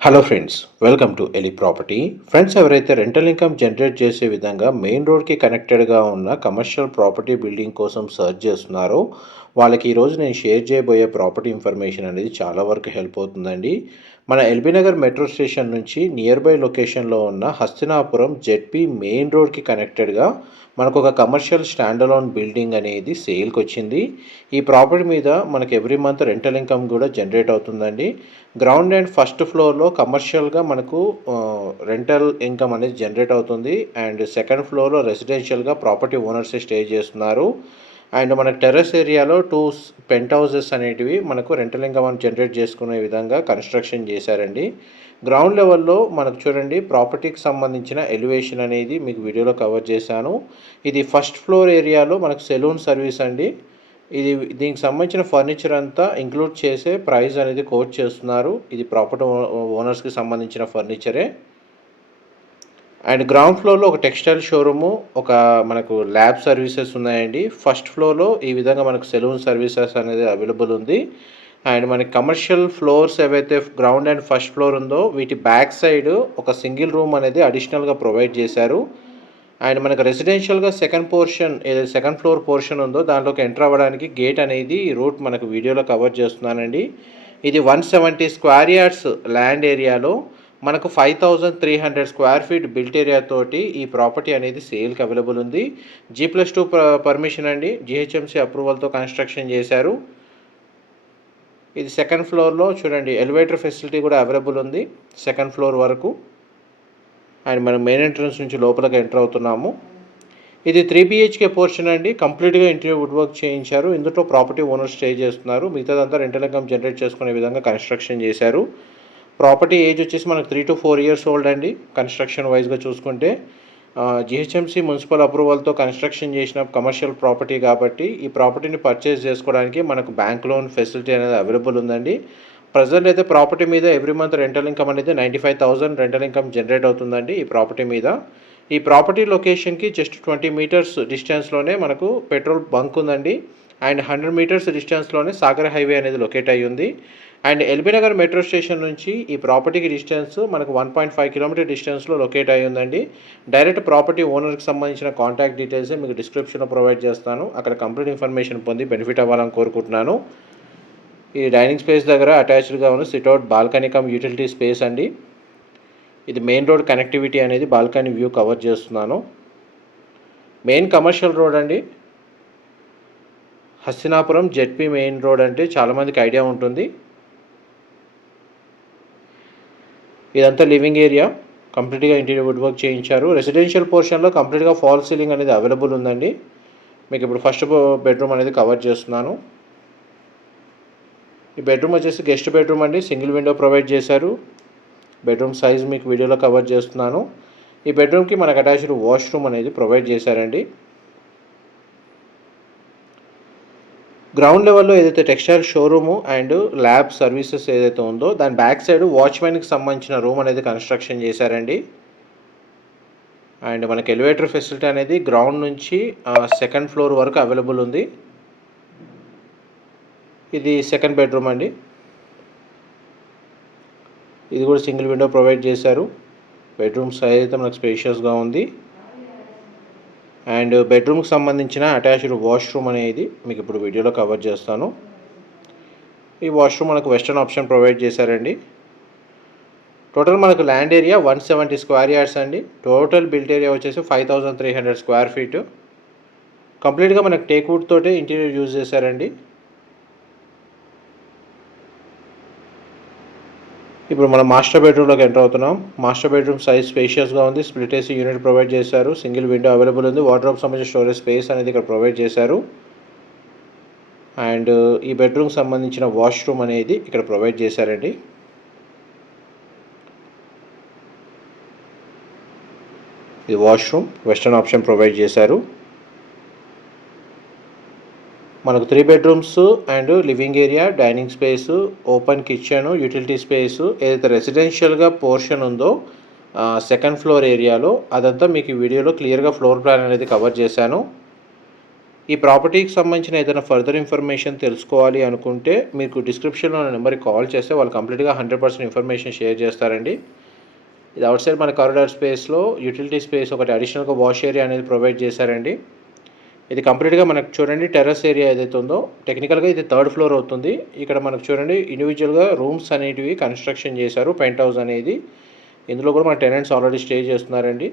Hello friends welcome to Eli property friends ఎవరైతే rental income generate చేసే విధంగా main రోడ్కి కనెక్టెడ్గా ఉన్న కమర్షియల్ ప్రాపర్టీ బిల్డింగ్ కోసం సర్చ్ చేస్తున్నారో వాళ్ళకి ఈరోజు నేను షేర్ చేయబోయే ప్రాపర్టీ ఇన్ఫర్మేషన్ అనేది చాలా వరకు హెల్ప్ అవుతుందండి. మన ఎల్బీ నగర్ మెట్రో స్టేషన్ నుంచి నియర్ బై లొకేషన్లో ఉన్న హస్తినాపురం జెడ్పీ మెయిన్ రోడ్కి కనెక్టెడ్గా మనకు ఒక కమర్షియల్ స్టాండ్ అలోన్ బిల్డింగ్ అనేది సేల్కి వచ్చింది ఈ ప్రాపర్టీ మీద మనకి ఎవ్రీ మంత్ రెంటల్ ఇన్కమ్ కూడా జనరేట్ అవుతుందండి. గ్రౌండ్ అండ్ ఫస్ట్ ఫ్లోర్లో కమర్షియల్గా మనకు రెంటల్ ఇన్కమ్ అనేది జనరేట్ అవుతుంది. అండ్ సెకండ్ ఫ్లోర్లో రెసిడెన్షియల్గా ప్రాపర్టీ ఓనర్స్ స్టే చేస్తున్నారు. అండ్ మనకు టెర్రస్ ఏరియాలో టూ పెంట్ హౌసెస్ అనేటివి మనకు రెంటల్ ఇన్కమ్ జనరేట్ చేసుకునే విధంగా కన్స్ట్రక్షన్ చేశారండి. గ్రౌండ్ లెవెల్లో మనకు చూడండి ప్రాపర్టీకి సంబంధించిన ఎలివేషన్ అనేది మీకు వీడియోలో కవర్ చేశాను. ఇది ఫస్ట్ ఫ్లోర్ ఏరియాలో మనకు సెలూన్ సర్వీస్ అండి. ఇది దీనికి సంబంధించిన ఫర్నిచర్ అంతా ఇంక్లూడ్ చేసే ప్రైస్ అనేది కోట్ చేస్తున్నారు. ఇది ప్రాపర్టీ ఓనర్స్కి సంబంధించిన ఫర్నిచరే. అండ్ గ్రౌండ్ ఫ్లోర్లో ఒక టెక్స్టైల్ షోరూము ఒక మనకు ల్యాబ్ సర్వీసెస్ ఉన్నాయండి. ఫస్ట్ ఫ్లోర్లో ఈ విధంగా మనకు సెలూన్ సర్వీసెస్ అనేది అవైలబుల్ ఉంది. అండ్ మనకి కమర్షియల్ ఫ్లోర్స్ ఏవైతే గ్రౌండ్ అండ్ ఫస్ట్ ఫ్లోర్ ఉందో వీటి బ్యాక్ సైడ్ ఒక సింగిల్ రూమ్ అనేది అడిషనల్గా ప్రొవైడ్ చేశారు. అండ్ మనకు రెసిడెన్షియల్గా సెకండ్ పోర్షన్ ఏదైతే సెకండ్ ఫ్లోర్ పోర్షన్ ఉందో దాంట్లోకి ఎంటర్ అవ్వడానికి గేట్ అనేది రూట్ మనకు వీడియోలో కవర్ చేస్తున్నానండి. ఇది one seventy square yards land ఏరియాలో. మనకు five thousand three hundred square feet built area తోటి ఈ ప్రాపర్టీ అనేది సేల్కి అవైలబుల్ ఉంది. జీ ప్లస్ టూ పర్మిషన్ అండి. జిహెచ్ఎంసీ అప్రూవల్తో కన్స్ట్రక్షన్ చేశారు. ఇది సెకండ్ ఫ్లోర్లో చూడండి ఎలివేటర్ ఫెసిలిటీ కూడా అవైలబుల్ ఉంది సెకండ్ ఫ్లోర్ వరకు. అండ్ మనం మెయిన్ ఎంట్రన్స్ నుంచి లోపలికి ఎంటర్ అవుతున్నాము. ఇది త్రీ బిహెచ్కే పోర్షన్ అండి. కంప్లీట్గా ఇంటీరియర్ వుడ్ వర్క్ చేయించారు. ఇందులో ప్రాపర్టీ ఓనర్ స్టే చేస్తున్నారు. మిగతాదంతా రెంటల్ ఇన్కమ్ జనరేట్ చేసుకునే విధంగా కన్స్ట్రక్షన్ చేశారు. ప్రాపర్టీ ఏజ్ వచ్చేసి మనకు three to four years old అండి. కన్స్ట్రక్షన్ వైజ్గా చూసుకుంటే జిహెచ్ఎంసీ మున్సిపల్ అప్రూవల్తో కన్స్ట్రక్షన్ చేసిన కమర్షియల్ ప్రాపర్టీ కాబట్టి ఈ ప్రాపర్టీని పర్చేస్ చేసుకోవడానికి మనకు బ్యాంక్ లోన్ ఫెసిలిటీ అనేది అవైలబుల్ ఉందండి. ప్రజెంట్ అయితే ప్రాపర్టీ మీద ఎవ్రీ మంత్ రెంటల్ ఇన్కమ్ అనేది ninety five thousand rental income generate అవుతుందండి ఈ ప్రాపర్టీ మీద. ఈ ప్రాపర్టీ లొకేషన్కి జస్ట్ ట్వంటీ మీటర్స్ డిస్టెన్స్లోనే మనకు పెట్రోల్ బంక్ ఉందండి. అండ్ హండ్రెడ్ మీటర్స్ డిస్టెన్స్లోనే సాగర్ హైవే అనేది లొకేట్ అయ్యి ఉంది and LB Nagar metro station నుంచి ఈ ప్రాపర్టీకి డిస్టెన్స్ మనకు వన్ పాయింట్ ఫైవ్ కిలోమీటర్ డిస్టెన్స్లో లొకేట్ అయ్యి ఉందండి డైరెక్ట్ ప్రాపర్టీ ఓనర్కి సంబంధించిన కాంటాక్ట్ డీటెయిల్స్ మీకు డిస్క్రిప్షన్లో ప్రొవైడ్ చేస్తాను. అక్కడ కంప్లీట్ ఇన్ఫర్మేషన్ పొంది బెనిఫిట్ అవ్వాలని కోరుకుంటున్నాను. ఈ డైనింగ్ స్పేస్ దగ్గర అటాచ్డ్గా ఉన్న sit out balcony cum utility space అండి. ఇది మెయిన్ రోడ్ కనెక్టివిటీ అనేది బాల్కనీ వ్యూ కవర్ చేస్తున్నాను. మెయిన్ కమర్షియల్ రోడ్ అండి. హస్తినాపురం జెడ్పీ మెయిన్ రోడ్ అంటే చాలామందికి ఐడియా ఉంటుంది. ఇదంతా లివింగ్ ఏరియా. కంప్లీట్గా ఇంటీరియర్ వుడ్ వర్క్ చేయించారు. రెసిడెన్షియల్ పోర్షన్లో కంప్లీట్గా ఫాల్ సీలింగ్ అనేది అవైలబుల్ ఉందండి. మీకు ఇప్పుడు ఫస్ట్ బెడ్రూమ్ అనేది కవర్ చేస్తున్నాను. ఈ బెడ్రూమ్ వచ్చేసి గెస్ట్ బెడ్రూమ్ అండి. సింగిల్ విండో ప్రొవైడ్ చేశారు. బెడ్రూమ్ సైజ్ మీకు వీడియోలో కవర్ చేస్తున్నాను. ఈ బెడ్రూమ్కి మనకు అటాచ్డ్ వాష్రూమ్ అనేది ప్రొవైడ్ చేశారండి. గ్రౌండ్ లెవెల్లో ఏదైతే textile showroom and lab services ఏదైతే ఉందో దాని బ్యాక్ సైడ్ వాచ్మెన్కి సంబంధించిన రూమ్ అనేది కన్స్ట్రక్షన్ చేశారండి. అండ్ మనకి ఎలివేటర్ ఫెసిలిటీ అనేది గ్రౌండ్ నుంచి సెకండ్ ఫ్లోర్ వరకు అవైలబుల్ ఉంది. ఇది సెకండ్ బెడ్రూమ్ అండి. ఇది కూడా సింగిల్ విండో ప్రొవైడ్ చేశారు. బెడ్రూమ్ సైజ్ అయితే మనకు స్పేషియస్గా ఉంది. అండ్ బెడ్రూమ్కి సంబంధించిన అటాచ్డ్ వాష్రూమ్ అనేది మీకు ఇప్పుడు వీడియోలో కవర్ చేస్తాను. ఈ వాష్రూమ్ మనకు వెస్టర్న్ ఆప్షన్ ప్రొవైడ్ చేశారండి. టోటల్ మనకు land area one seventy square yards అండి. టోటల్ బిల్ట్ ఏరియా వచ్చేసి five thousand three hundred square feet. కంప్లీట్గా మనకు టేక్వుడ్ తోటే ఇంటీరియర్ యూజ్ చేశారండి. ఇప్పుడు మనం మాస్టర్ బెడ్రూమ్లోకి ఎంటర్ అవుతున్నాం. మాస్టర్ బెడ్రూమ్ సైజ్ స్పేషియస్గా ఉంది. స్ప్లిట్ ఏసీ యూనిట్ ప్రొవైడ్ చేశారు. సింగిల్ విండో అవైలబుల్ ఉంది. వాటర్ సంబంధించిన స్టోరేజ్ స్పేస్ అనేది ఇక్కడ ప్రొవైడ్ చేశారు. అండ్ ఈ బెడ్రూమ్ సంబంధించిన వాష్రూమ్ అనేది ఇక్కడ ప్రొవైడ్ చేశారండి. ఇది వాష్రూమ్ వెస్టర్న్ ఆప్షన్ ప్రొవైడ్ చేశారు. మనకు three bedrooms and living area dining space open kitchen utility space ఏదైతే రెసిడెన్షియల్గా పోర్షన్ ఉందో సెకండ్ ఫ్లోర్ ఏరియాలో అదంతా మీకు ఈ వీడియోలో క్లియర్గా ఫ్లోర్ ప్లాన్ అనేది కవర్ చేశాను. ఈ ప్రాపర్టీకి సంబంధించిన ఏదైనా ఫర్దర్ ఇన్ఫర్మేషన్ తెలుసుకోవాలి అనుకుంటే మీకు డిస్క్రిప్షన్లో ఉన్న నెంబర్కి కాల్ చేస్తే వాళ్ళు కంప్లీట్గా హండ్రెడ్ పర్సెంట్ ఇన్ఫర్మేషన్ షేర్ చేస్తారండి. ఇది అవుట్ సైడ్ మన కారిడార్ స్పేస్లో యూటిలిటీ స్పేస్ ఒకటి అడిషనల్గా వాష్ ఏరియా అనేది ప్రొవైడ్ చేశారండి. ఇది కంప్లీట్గా మనకు చూడండి టెర్రస్ ఏరియా ఏదైతే ఉందో టెక్నికల్గా ఇది థర్డ్ ఫ్లోర్ అవుతుంది. ఇక్కడ మనకు చూడండి ఇండివిజువల్గా రూమ్స్ అనేటివి కన్స్ట్రక్షన్ చేశారు పెంట్ హౌస్ అనేది. ఇందులో కూడా మన టెనెంట్స్ ఆల్రెడీ స్టే చేస్తున్నారండి.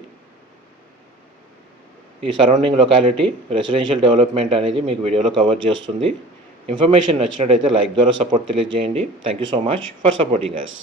ఈ సరౌండింగ్ లొకాలిటీ రెసిడెన్షియల్ డెవలప్మెంట్ అనేది మీకు వీడియోలో కవర్ చేస్తుంది. ఇన్ఫర్మేషన్ నచ్చినట్టయితే లైక్ ద్వారా సపోర్ట్ తెలియజేయండి. Thank you so much for supporting us